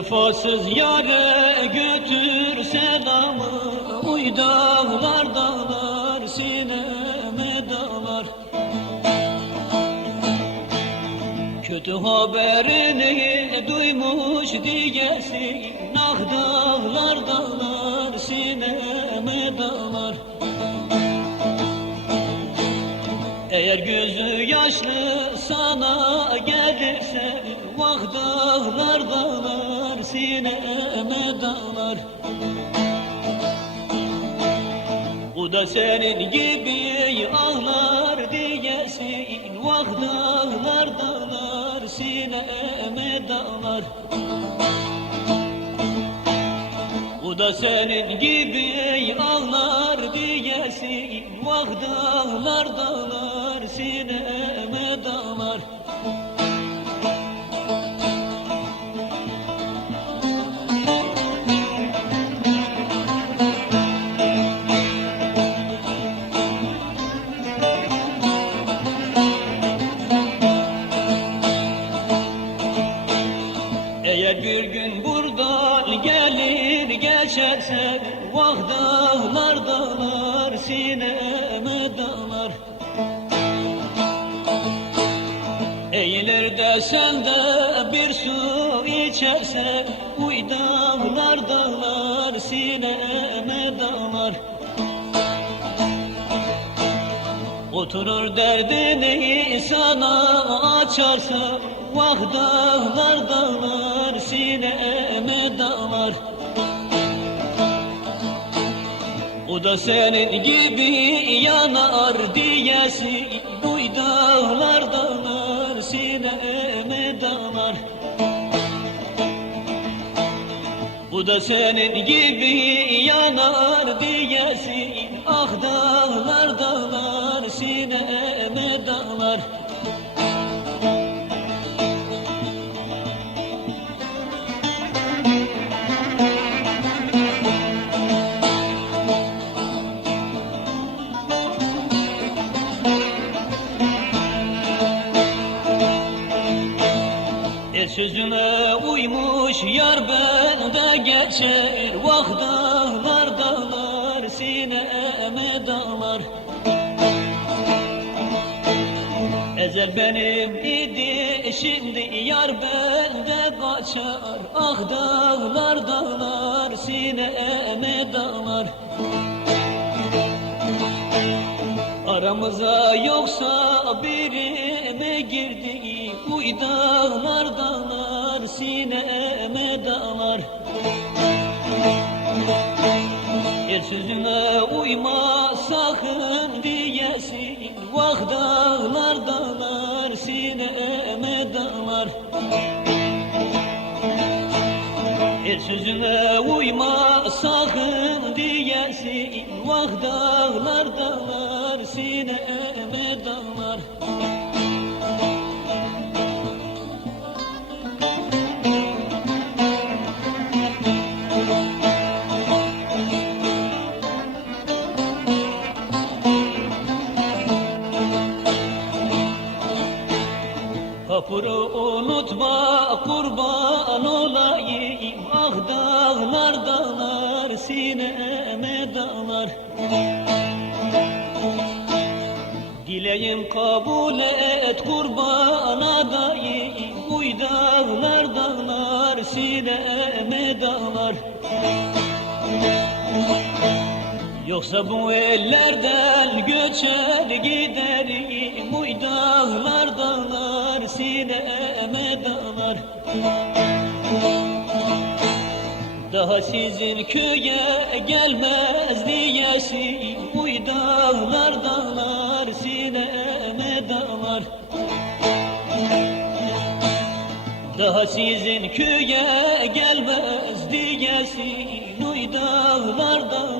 Vefasız yare götür selamı Uy dağlar dağlar sineme dağlar Kötü haberini duymuş diyesin Ah dağlar dağlar sineme dağlar Eğer gözü yaşlı sana gelirse Vah dağlar dağlar sineme dağlar. Bu da senin gibi ağlar diyesin Vah dağlar dağlar sineme dağlar. Bu da senin gibi ağlar diyesin Vah dağlar dağlar sineme dağlar Eğer bir gün buradan gelir geçersen Vah dağlar dağlar sineme sen de bir su içersen Uy dağlar dağlar sineme dağlar. Oturur derdini sana açarsa Vah dağlar dağlar sineme dağlar. O da senin gibi yanar diyesi Bu da senin gibi yanar diyesin. Ah dağlar dağlar sineme dağlar sözüme uymuş yar bende geçer. Vah dağlar dağlar sineme dağlar. Ezel benim idi şimdi yar bende kaçar. Ah dağlar dağlar sineme dağlar Aramıza yoksa biri mi girdi. Uy dağlar dağlar sineme dağlar. El sözüne uyma sakın diyesin. Vah dağlar dağlar sineme dağlar. El sözüne uyma sakın diyesin. Vah dağlar dağlar sineme dağlar Kapırı unutma kurban olayım. Ah dağlar dağlar sineme dağlar Dileğim kabul et kurban adayım. Uy dağlar dağlar sineme dağlar Yoksa bu ellerden göçer giderim. Uy dağlar dağlar sineme dağlar Daha sizin köye gelmez diyesin. Uy dağlar dağlar Daha sizin köye gelmez diyesin Uy dağlar dağlar sineme